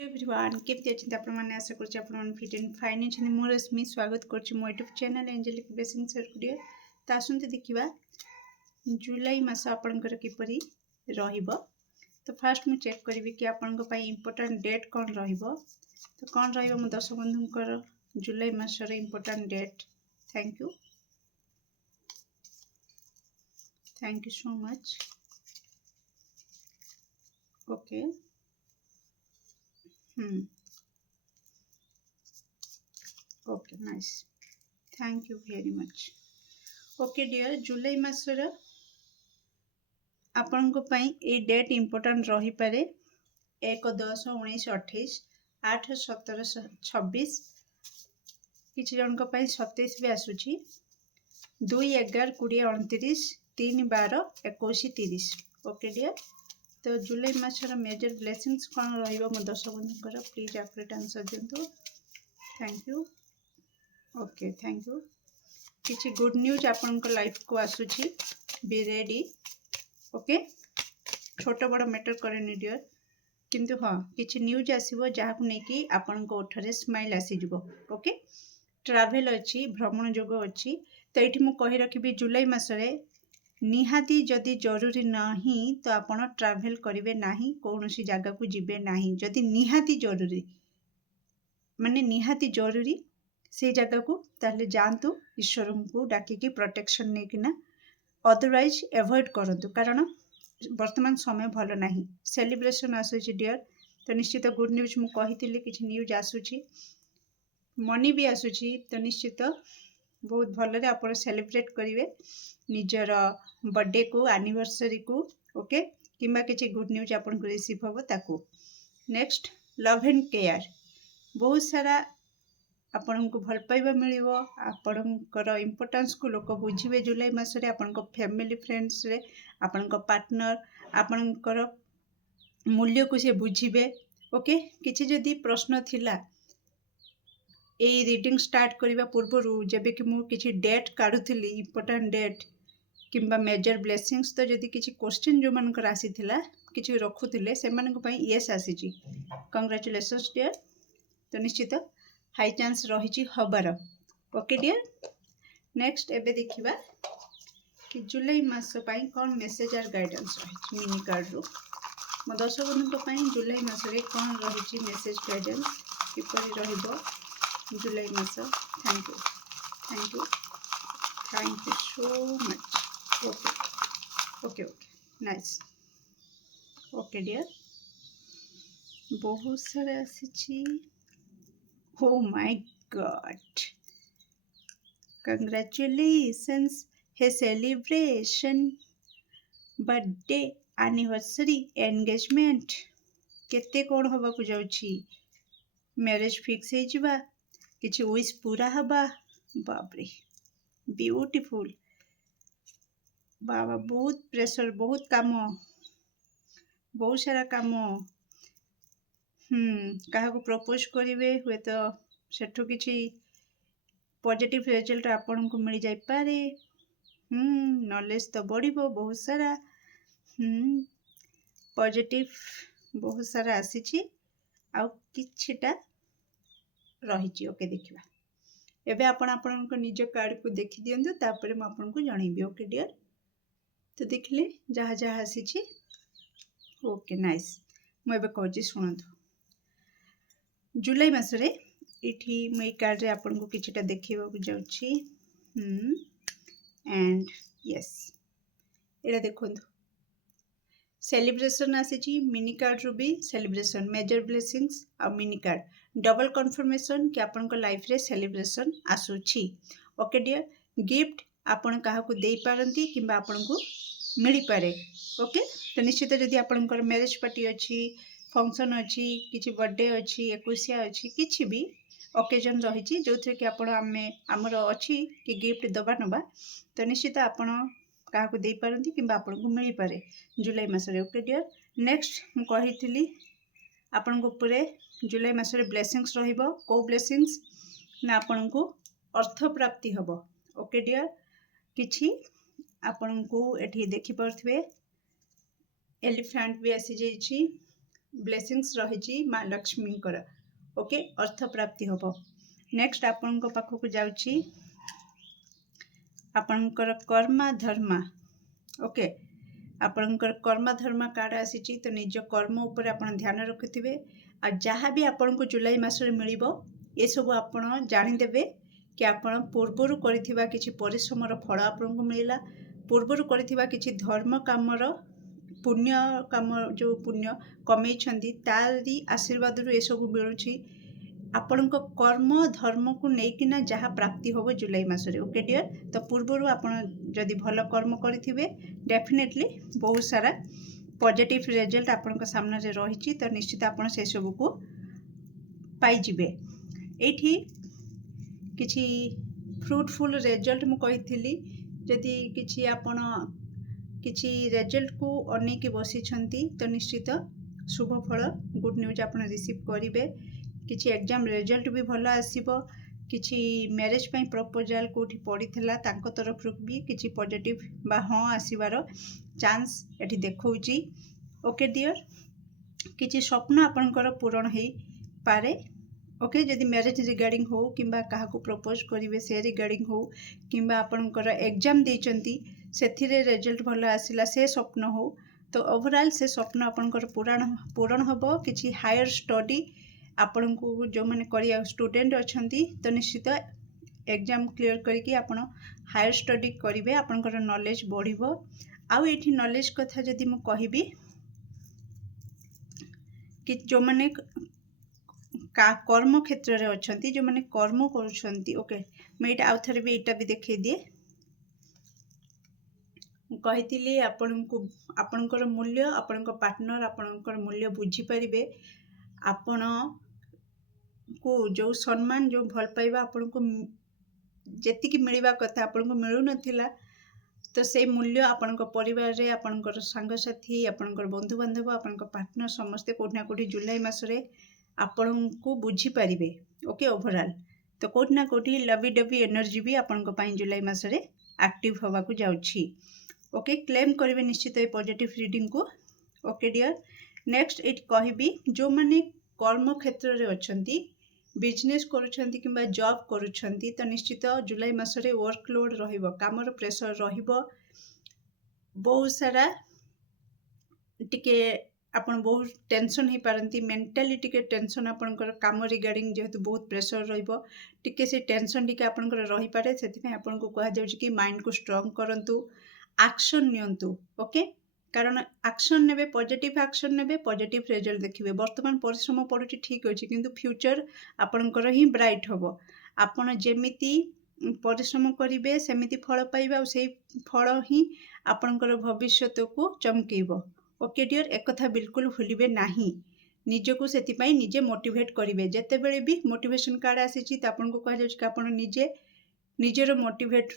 Everyone केमती अच्छे आपण आशा कर फिट एंड फाइन अच्छे मोर रश्मि स्वागत कर मो YouTube channel Angelic Blessing video तो आसते देखा जुलाई मास आपणकर किपरि रहिबो। तो फास्ट मु चेक करी कि आपण इम्पोर्टाट डेट कौन रहिबो। तो कौन रहिबो मो दर्शक बंधुंकर जुलाई मासर important date. Thank you so much. Okay okay nice thank you very much. Okay dear जुलाई मासर आपण ए डेट इम्पोर्टाट रही पारे 1-10-19-28 8-17-26 किसी जन 27 भी आसूची 2-11-20-29 3-12-21-30। ओके डियर तो जुलाई मासर मेजर ब्लेसिंग्स कौन रहिबो मो दर्शक बंधुंकर प्लीज एक्यूरेट आंसर दिंतु। Thank you. Okay thank you. किसी गुड न्यूज आपण लाइफ को आसूची बी रेडी। ओके छोट बड़ मैटर करे डियर किंतु हाँ किसी न्यूज आसो जहाँ नहीं आपण ओठरे स्माइल आसीज। ओके ट्रावेल अच्छी भ्रमण जोग अच्छी तो ये मुझे कही रखी जुलाई मसरे निहाती जदि जरूरी नहीं तो आपण ट्रावेल करेंगे नहीं कौन सी जगह को जीवे नहीं जदि निहाती जरूरी माने निहाती जरूरी से जगह को ताले जातु ईश्वर को डाकिकी प्रोटेक्शन नहीं अदरवाइज एवॉइड करंतु कारण वर्तमान समय भल नहीं। सेलिब्रेशन आसूची डियर तो निश्चित गुड न्यूज मु कही किसी न्यूज आसूची मनी भी आसूची तो निश्चित बहुत भल आप सेलिब्रेट करेंगे निजर बर्थडे को एनिवर्सरी को। ओके किंबा किसी गुड न्यूज आपन को रिसीव हम ताकू। नेक्स्ट लव एंड केयर बहुत सारा आपण को भल पाइबा मिलिबो। आपणकर इम्पोर्टेंस को लोक बुझे जुलाई मासरे आपण फैमिली फ्रेंड्स रे आपण पार्टनर आपणकर मूल्य को से बुझे। ओके किसी जदि प्रश्न थिला यही रीडिंग स्टार्ट करने पूर्व जब कि मुझे डेट काढ़ुली इम्पोर्टाट डेट किंबा मेजर ब्लेसिंग्स तो जदि किसी क्वेश्चन जो मानकर आसी किसी रखुले से येस आसी कंग्रेचुलेशंस डियर तो निश्चित हाई चांस रही हबार। ओके डियर नेक्स्ट एबे देखिबा कि जुलाई मास कौन मेसेज आर गाइडेंस रही मिनी कार्ड रू मो दर्शक बंधु जुलाई मासरे कौन रही मेसेज गाइडेंस किपरि रहिबो जुलाई मास। Thank you so much. Okay okay okay nice. Okay dear बहुत सारा आसी। ओ माय गॉड कंग्रेचुलेशंस हे सेलिब्रेशन बर्थडे एनिवर्सरी एंगेजमेंट केते कौन हवा को जाउची मैरिज फिक्स हो जिबा किछि विश पूरा हवा। बापरे ब्यूटीफुल बाबा बहुत प्रेशर बहुत काम बहुत सारा काम क्या प्रपोज करेंगे हुए तो सेठू किछि पॉजिटिव रिजल्ट आपन को मिल जाई पारे। नॉलेज तो बढ़िबो बहुत सारा पॉजिटिव बहुत सारा आसी आउ किछिटा रही। ओके देखिबा एबे आपण निज कार्ड को देखि दियंतु तापर मैं आपन को जनइबी। ओके डियर तो देखले जहाँ जहाँ आसी। ओके नाइस मुझे कहूँ शुणु जुलाई मासरे इठी मुई कार्ड रे आपन को किछिटा देखिबा को जाउची एंड यस एटा देखंतु सेलिब्रेशन आसी मिनी कार्ड रू भी सेलिब्रेशन मेजर ब्लेसिंग्स आ मिनी कार्ड डबल कन्फर्मेशन कि आपन को लाइफ रे सेलिब्रेशन आसुची। ओके डियर गिफ्ट आपन काहा को देई पारंती किंबा आपन को मिली पारे। ओके तो निश्चित जदि आपनकर मैरिज पार्टी अच्छी फंक्शन अच्छी किसी बर्थडे अच्छी 21 अच्छी किसी भी ओकेजन रही जो थे कि आपण आमर अच्छी कि गिफ्ट दबा नबा तो निश्चित आपण क्या दे पारती कि आपन को मिल पारे जुलाई मासरे। ओके डियर नेक्स्ट मु कही आपण को पूरे जुलाई मासरे ब्लेसिंग्स रहिबो को ब्लेसिंग्स ना आपण को अर्थ प्राप्ति हबो। ओके डियर किछि आपण को एठी देखि परथबे एलिफेंट भी आसी जाइछि ब्लेसिंग्स रही माँ लक्ष्मी ओके अर्थ प्राप्ति हम। नेक्स्ट आपण पाखक जाऊँगी आपणकर कर्मा धर्मा ओके आपणकर कर्मा धर्मा कार्ड आसी तो निज कर्म उपर आपण ध्यान रखुथिबे आ जहाँ भी आपण को जुलाई मासरे मिलिबो ये सब आपण जानिदेबे कि आपण पूर्वरु करिथिबा किछि परिश्रमर फल आपण को मिलिला पूर्वरु करिथिबा किछि धर्म कामर पुण्य काम जो पुण्य कमेइछंती तारी आशीर्वाद रु ये सब मिलुछि आपण कर्म धर्म को लेकिना जहाँ प्राप्ति होबो जुलाई मासरे ओके डियर। तो पूर्वरु आपण जदि भल कर्म करिथिबे डेफिनेटली बहुत सारा पॉजिटिव रिजल्ट आपण सामने रे रही तो निश्चित आपण से सब को पाई जिबे। एठी किछि फ्रूटफुल रिजल्ट मु कहिथिली जदि किछि आपण किछि रिजल्ट को अनेक बसी छंती तो निश्चित शुभ फल गुड न्यूज आपण रिसीव करिवे किछि एग्जाम रिजल्ट भी भल आसीबो किछि मैरिज पई प्रपोजल कोठी पड़ीथिला तांको तरफ भी किछि पॉजिटिव बा हां आसीबार चांस एठी देखौची ओके डियर। किछि स्वप्न आपनकर पूरण हेई पारे ओके जदि मैरिज रिगार्डिंग हो किंबा काहा को प्रपोज करिवे से रिगार्डिंग हो किंबा आपनकर एग्जाम देचंती सेथिरे रिजल्ट भल आसिला से स्वप्न हो तो ओवरऑल से स्वप्न आपनकर पूरण हबो। किछि हायर स्टडी आपण को जो मैंने करिया स्टूडेंट अच्छी तो निश्चित एग्जाम क्लियर करके आपण हायर स्टडी करेंगे आपंकर नॉलेज बढ़िबो। आउ एठी नॉलेज कथा जदि मु कहबी कि जो मैंने कर्म क्षेत्र रे अच्छी जो मैंने कर्म करुछंती ओके मैं आउ थरे भी एटा भी देखे दिए कही आपणकर मूल्य आपण पार्टनर आपणकर मूल्य बुझी पारिबे आपण को जो सम्मान जो भल पाइबा आपण को जेतिकी मिलवा कथा आपण को मिलु नथिला तो से मूल्य आपण परिवार रे आपणकर सांगसाथी आपणकर बंधु बांधव आपणकर पार्टनर समस्ते कोठना कोठी जुलाई मासरे आपण को बुझी पारिबे ओके ओवरऑल तो कोठना कोठी लवी डवी एनर्जी भी आपण को पई जुलाई मासरे एक्टिव होवा को जाउछि ओके क्लेम करिवे निश्चित ए पॉजिटिव रीडिंग को ओके डियर। नेक्स्ट एट कहबी जो माने कर्म क्षेत्र रे अच्छंती बिजनेस करुछंती किंबा जॉब करुछंती तो निश्चित जुलाई मासरे वर्कलोड रहिबो कामर प्रेशर रहिबो बहुत सारा टिके आपण बहुत टेंशन ही पारंती मेंटली टिके टेंशन आपनकर काम रिगार्डिंग जेहेतु बहुत प्रेशर रहिबो टिके से टेंशन टिके आपनकर रहि पारे सेति पे आपन को कहा जाउछि कि माइंड को स्ट्रांग करंतु एक्शन नियंतु ओके कारण एक्शन नेबे पॉजिटिव एक्शन नेबे पॉजिटिव रिजल्ट देखिबे। वर्तमान परिश्रम पड़ुछि ठीक अछि किंतु फ्यूचर आपनकर ही ब्राइट होबो आपण जेमिति परिश्रम करिवे सेमिति फल पाइबा और सेही फल ही आपनकर भविष्यत को चमकेइबो ओके डियर। एक कथा बिल्कुल भूलिबे नाही निजको सेति पई निजे मोटिवेट करिवे जेते बेले भी मोटिवेशन कार्ड आसीछि त आपन को कहा जाउछि कि आपण निजे निजर मोटिवेट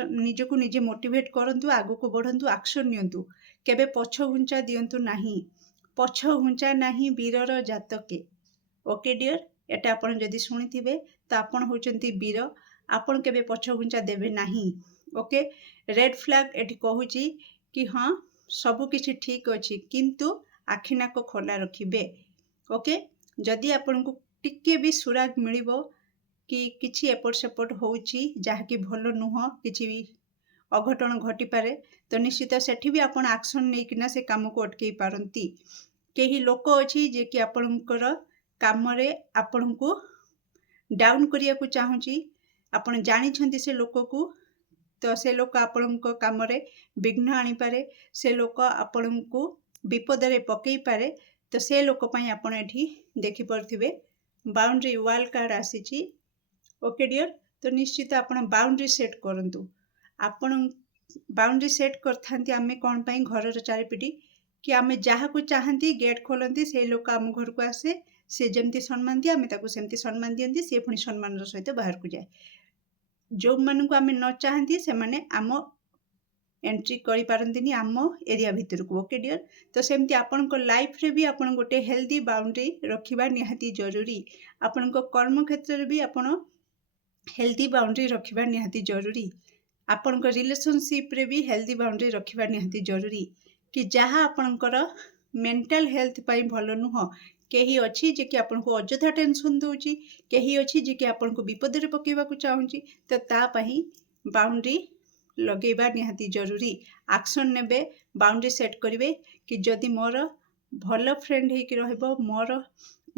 निजको निजे मोटिवेट करंतु आगो को बढ़ंतु एक्शन नियंतु केबे पछ घुंचा दियंतु नाही पछ घुंचा नाही वीरर जातके ओके डियर। एटा आपण जदि सुनिथिबे त आपण होचंती वीर आपण केबे पछ घुंचा देबे नाही ओके। रेड फ्लैग एटी कहूची कि हाँ सब किछि ठीक अछि किंतु आखि नाक खोला रखिबे ओके। जदि आपण को टिके भी सुराग मिलिबो कि किछि एपट सेपट होउची जहा कि भलो नुह किछि भी अघटन घटी पारे तो निश्चित सेठी भी आपण एक्शन नै किना से काम को अटकई पारंती। केही लोक अछि जे कि आपणकर काम रे आपण को डाउन करिया को चाहूची आपण जानि छंती से लोक को तो से लोक आपण को काम रे विघ्न आनी पारे से लोक आपण को विपद रे पकई पारे तो से लोक पई आपण एठी देखि परथिबे बाउंड्री वॉल कार्ड आसीची ओके डियर। तो निश्चित आपण बाउंड्री सेट करंतु आपण बाउंड्री सेट करथांती आमे कोन पई घरर चारिपिटी कि आमे जहा को चाहंती गेट खोलंती से लोक आम घर को आसे से जेमती सम्मान दिया आमे ताको सेमती सम्मान दियंती से पुणी सम्मान सहित बाहर को जाए जो मान को आमे न चाहंती से माने आम एंट्री करि पारंतिनी आम एरिया भितर को ओके डियर। तो सेमती आपण को लाइफ रे भी आपण गोटे हेल्दी बाउंड्री रखिबा निहाती जरूरी आपण को कर्म क्षेत्र रे भी आपण हेल्दी बाउंड्री रखिबा निहाती जरूरी आपण को रिलेशनशिप रे भी हेल्दी बाउंड्री रखिबा निहाती जरूरी कि जहाँ आपणकर मेंटल हेल्थ पाई भल नुह। कहीं अच्छी जे कि आपन को अଯଥା टेंशन दौची, कहीं अच्छी जे कि आपन को विपद रे पकेबा को चाहूची, तो ता पही बाउंड्री लगेबा निहाती जरूरी। एक्शन नेबे, बाउंड्री सेट करिवे कि जदि मोर भल फ्रेंड हे कि रहबो, मोर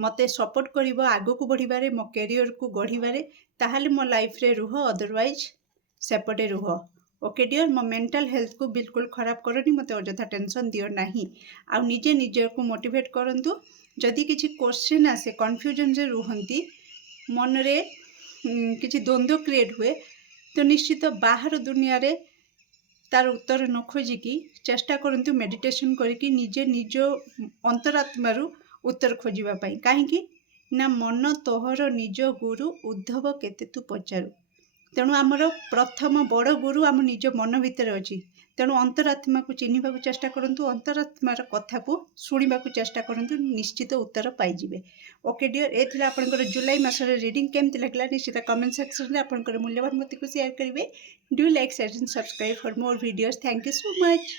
मते सपोर्ट करिवो आगो को बढ़िबारे, मो कैरियर को गढ़िबारे, ताहाले मो लाइफ रे रुह, अदरवाइज सेपटे रुह। ओके डियर, मो मेंटल हेल्थ को बिल्कुल खराब करनी, मते अଯଥା टेंशन दियो नाही। आ निजे निजे को मोटिवेट करंतु। जदि किछि क्वेश्चन आसे, कन्फ्यूजन रे रुहंती, मन रे किछि द्वंद्व क्रिएट हुए, तो निश्चित बाहर दुनिया रे तार उत्तर न खोजिकी चेष्टा करंतु मेडिटेशन करिकी निजे निज अंतरात्मारू उत्तर खोजिबा पाई। काहेकि ना मन तोहर निज गुरु, उद्धव केते तू पचारू। तेणु आमर प्रथम बड़ गुरु आम निज मन भितर अच्छी। तेणु अंतरात्मा को चिन्हिबा को चेष्टा करंतु, अंतरात्मार कथा को शुणिबा को चेष्टा करंतु, निश्चित उत्तर पाइजिबे। ओके डियर, ए थिला आपनकर जुलाई मासर रीडिंग। केमति लागला निश्चित कमेंट सेक्शन रे आपनकर मूल्यवान मत को शेयर करिवे। Do like, share and subscribe for more videos. Thank you so much.